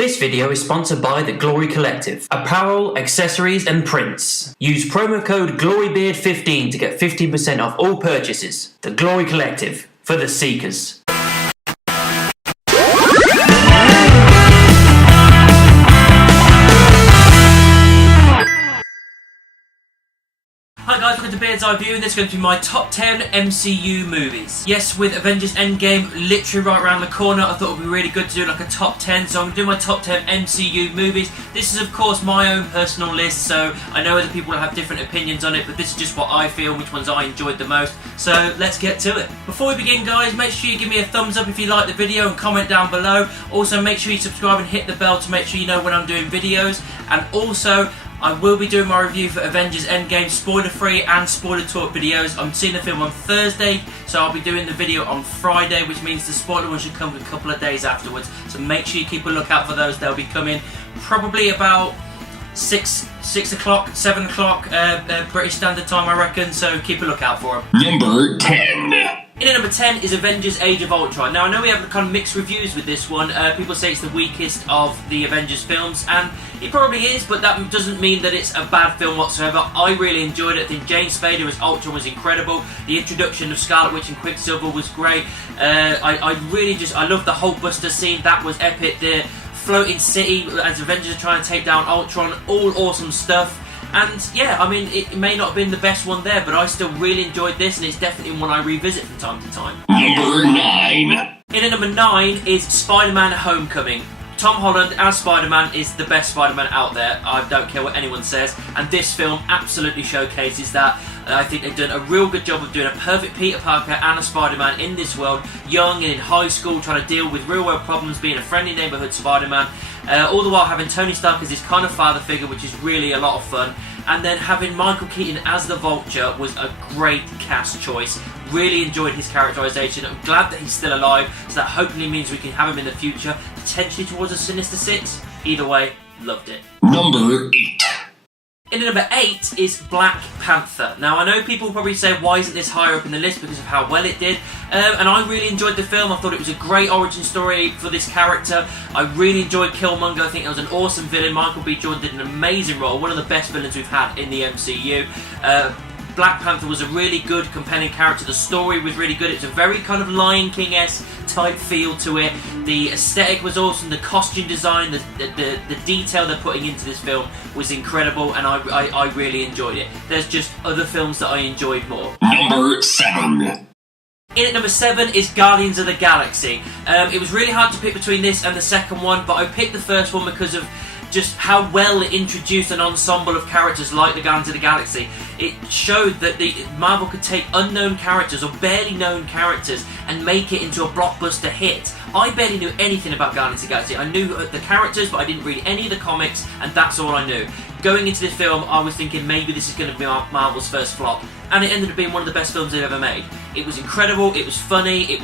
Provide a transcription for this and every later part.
This video is sponsored by the Glory Collective. Apparel, accessories and prints. Use promo code GLORYBEARD15 to get 15% off all purchases. The Glory Collective, for the seekers. Hi guys, welcome to Beard's Eye View, and this is going to be my top 10 MCU movies. Yes, with Avengers Endgame literally right around the corner, I thought it would be really good to do like a top 10, so I'm going to do my top 10 MCU movies. This is of course my own personal list, so I know other people will have different opinions on it, but this is just what I feel, which ones I enjoyed the most, so let's get to it. Before we begin guys, make sure you give me a thumbs up if you like the video and comment down below. Also make sure you subscribe and hit the bell to make sure you know when I'm doing videos, and also I will be doing my review for Avengers Endgame, spoiler-free and spoiler-talk videos. I'm seeing the film on Thursday, so I'll be doing the video on Friday, which means the spoiler one should come a couple of days afterwards. So make sure you keep a lookout for those. They'll be coming probably about 6 o'clock, 7 o'clock British Standard Time, I reckon, so keep a lookout for them. Number 10. In at number 10 is Avengers Age of Ultron. Now I know we have kind of mixed reviews with this one. People say it's the weakest of the Avengers films, and it probably is, but that doesn't mean that it's a bad film whatsoever. I really enjoyed it. I think James Spader as Ultron was incredible. The introduction of Scarlet Witch and Quicksilver was great. I love the Hulkbuster scene. That was epic. The floating city as Avengers are trying to take down Ultron, all awesome stuff. And yeah, I mean, it may not have been the best one there, but I still really enjoyed this, and it's definitely one I revisit from time to time. Number 9. In at number 9 is Spider-Man Homecoming. Tom Holland as Spider-Man is the best Spider-Man out there. I don't care what anyone says, and this film absolutely showcases that. I think they've done a real good job of doing a perfect Peter Parker and a Spider-Man in this world, young and in high school, trying to deal with real-world problems, being a friendly neighbourhood Spider-Man, all the while having Tony Stark as his kind of father figure, which is really a lot of fun, and then having Michael Keaton as the Vulture was a great cast choice. Really enjoyed his characterisation. I'm glad that he's still alive, so that hopefully means we can have him in the future, potentially towards a Sinister Six. Either way, loved it. Number 8. In at number 8 is Black Panther. Now, I know people will probably say, why isn't this higher up in the list because of how well it did? And I really enjoyed the film. I thought it was a great origin story for this character. I really enjoyed Killmonger. I think it was an awesome villain. Michael B. Jordan did an amazing role. One of the best villains we've had in the MCU. Black Panther was a really good, compelling character. The story was really good. It was a very kind of Lion King-esque type feel to it. The aesthetic was awesome. The costume design, the detail they're putting into this film was incredible, and I really enjoyed it. There's just other films that I enjoyed more. Number 7. In at number 7 is Guardians of the Galaxy. It was really hard to pick between this and the second one, but I picked the first one because of just how well it introduced an ensemble of characters like the Guardians of the Galaxy. It showed that Marvel could take unknown characters or barely known characters and make it into a blockbuster hit. I barely knew anything about Guardians of the Galaxy. I knew the characters, but I didn't read any of the comics, and that's all I knew. Going into this film, I was thinking maybe this is going to be Marvel's first flop, and it ended up being one of the best films they've ever made. It was incredible, it was funny, it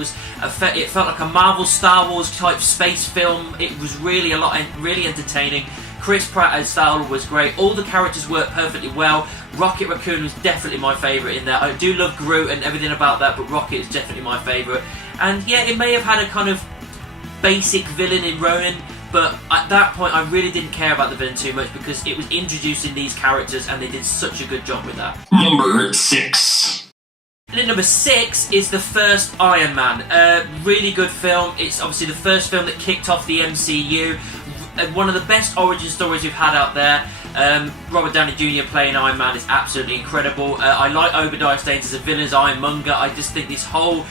felt like a Marvel Star Wars type space film. It was really really entertaining. Chris Pratt as Star-Lord was great. All the characters worked perfectly well. Rocket Raccoon was definitely my favourite in there. I do love Groot and everything about that, but Rocket is definitely my favourite. And yeah, it may have had a kind of basic villain in Ronan, but at that point I really didn't care about the villain too much because it was introducing these characters and they did such a good job with that. Number 6. And at number 6 is the first Iron Man. Really good film. It's obviously the first film that kicked off the MCU. One of the best origin stories we've had out there. Robert Downey Jr. playing Iron Man is absolutely incredible. I like Obadiah Stane as a villain as Ironmonger. I just think this whole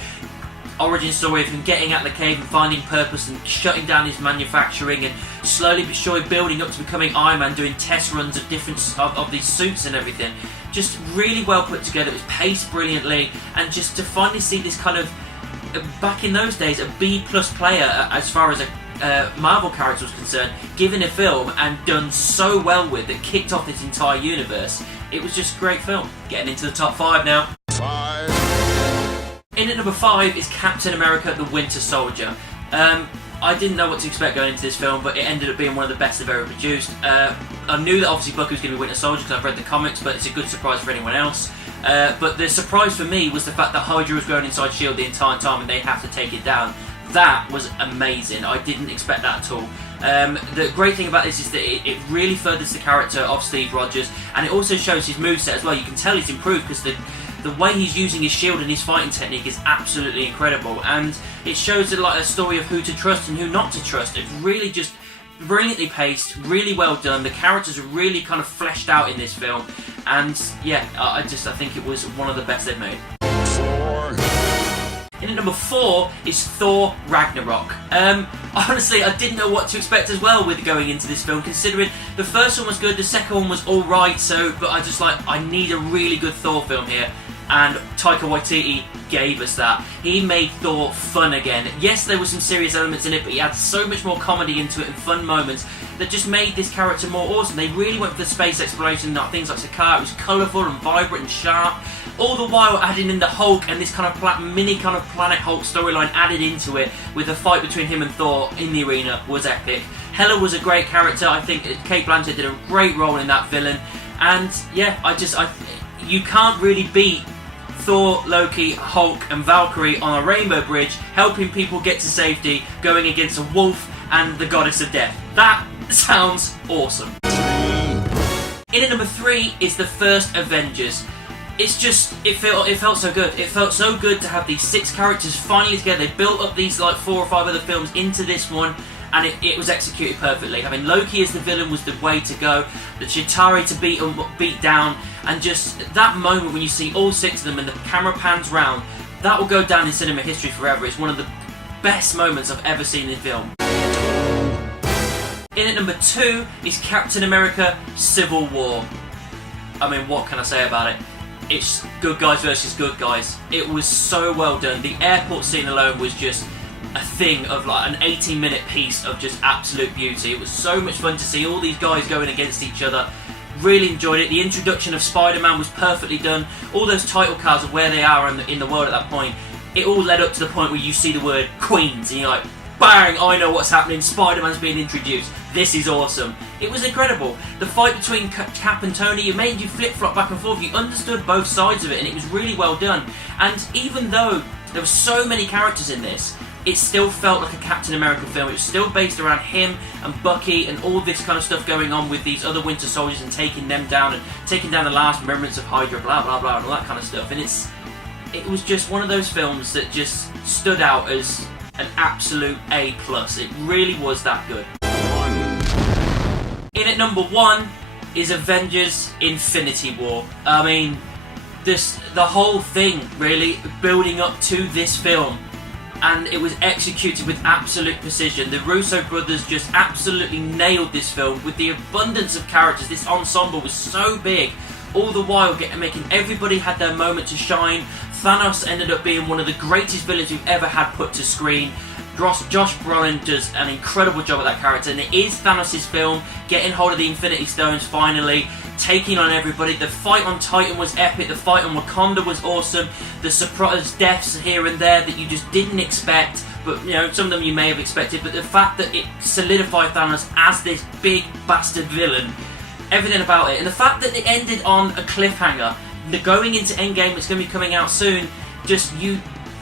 origin story of him getting out of the cave and finding purpose and shutting down his manufacturing and slowly but surely building up to becoming Iron Man, doing test runs of different of these suits and everything. Just really well put together. It was paced brilliantly, and just to finally see this kind of, back in those days, a B+ player as far as a Marvel character was concerned, given a film and done so well with, that kicked off this entire universe. It was just a great film. Getting into the top 5 now. 5. In at number 5 is Captain America the Winter Soldier. I didn't know what to expect going into this film, but it ended up being one of the best they've ever produced. I knew that obviously Bucky was going to be Winter Soldier because I've read the comics, but it's a good surprise for anyone else. But the surprise for me was the fact that Hydra was growing inside S.H.I.E.L.D. the entire time and they have to take it down. That was amazing. I didn't expect that at all. The great thing about this is that it really furthers the character of Steve Rogers, and it also shows his moveset as well. You can tell he's improved because the way he's using his shield and his fighting technique is absolutely incredible, and it shows a story of who to trust and who not to trust. It's really just brilliantly paced, really well done. The characters are really kind of fleshed out in this film, and yeah, I think it was one of the best they've made. In at number 4 is Thor Ragnarok. Honestly, I didn't know what to expect as well with going into this film, considering the first one was good, the second one was alright, but I need a really good Thor film here, and Taika Waititi gave us that. He made Thor fun again. Yes, there were some serious elements in it, but he had so much more comedy into it and fun moments that just made this character more awesome. They really went for the space exploration, things like Sakaar. It was colourful and vibrant and sharp, all the while adding in the Hulk and this kind of mini kind of Planet Hulk storyline added into it, with the fight between him and Thor in the arena was epic. Hela was a great character. I think Kate Blanchett did a great role in that villain, and yeah, you can't really beat Thor, Loki, Hulk and Valkyrie on a rainbow bridge, helping people get to safety, going against a wolf and the goddess of death. That sounds awesome. In at number 3 is the first Avengers. It felt so good. It felt so good to have these 6 characters finally together. They built up these 4 or 5 other films into this one, and it was executed perfectly. Having Loki as the villain was the way to go. The Chitauri to beat down, and just that moment when you see all 6 of them and the camera pans round, that will go down in cinema history forever. It's one of the best moments I've ever seen in film. In at number 2 is Captain America: Civil War. I mean, what can I say about it? It's good guys versus good guys. It was so well done. The airport scene alone was just a thing of an 18-minute piece of just absolute beauty. It was so much fun to see all these guys going against each other. Really enjoyed it. The introduction of Spider-Man was perfectly done. All those title cards of where they are in the world at that point, it all led up to the point where you see the word Queens and you're like, bang, I know what's happening. Spider-Man's being introduced. This is awesome. It was incredible. The fight between Cap and Tony, it made you flip-flop back and forth. You understood both sides of it, and it was really well done. And even though there were so many characters in this, it still felt like a Captain America film. It was still based around him and Bucky and all this kind of stuff going on with these other Winter Soldiers and taking them down and taking down the last remnants of Hydra, blah blah blah, and all that kind of stuff. And it was just one of those films that just stood out as an absolute A+. It really was that good. In at number 1 is Avengers: Infinity War. I mean, the whole thing really building up to this film, and it was executed with absolute precision. The Russo brothers just absolutely nailed this film with the abundance of characters. This ensemble was so big, all the while making everybody had their moment to shine. Thanos ended up being one of the greatest villains we've ever had put to screen. Josh Brolin does an incredible job at that character, and it is Thanos' film, getting hold of the Infinity Stones finally, taking on everybody. The fight on Titan was epic, the fight on Wakanda was awesome, the surprise deaths here and there that you just didn't expect, but some of them you may have expected, but the fact that it solidified Thanos as this big bastard villain, everything about it, and the fact that it ended on a cliffhanger, going into Endgame, it's going to be coming out soon,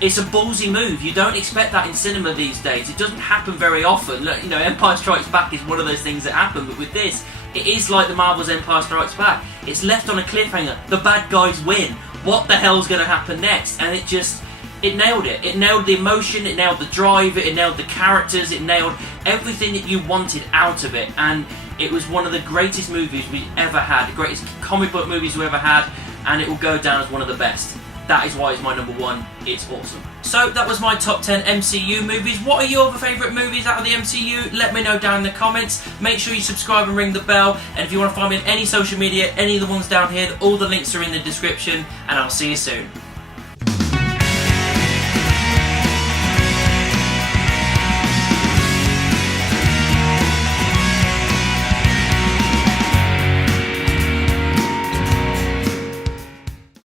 it's a ballsy move. You don't expect that in cinema these days. It doesn't happen very often. Empire Strikes Back is one of those things that happen, but with this, it is like the Marvel's Empire Strikes Back. It's left on a cliffhanger. The bad guys win. What the hell's going to happen next? And it nailed it. It nailed the emotion, it nailed the drive, it nailed the characters, it nailed everything that you wanted out of it. And it was one of the greatest movies we ever had, the greatest comic book movies we ever had, and it will go down as one of the best. That is why it's my number 1. It's awesome. So that was my top 10 MCU movies. What are your favourite movies out of the MCU? Let me know down in the comments. Make sure you subscribe and ring the bell. And if you want to find me on any social media, any of the ones down here, all the links are in the description. And I'll see you soon.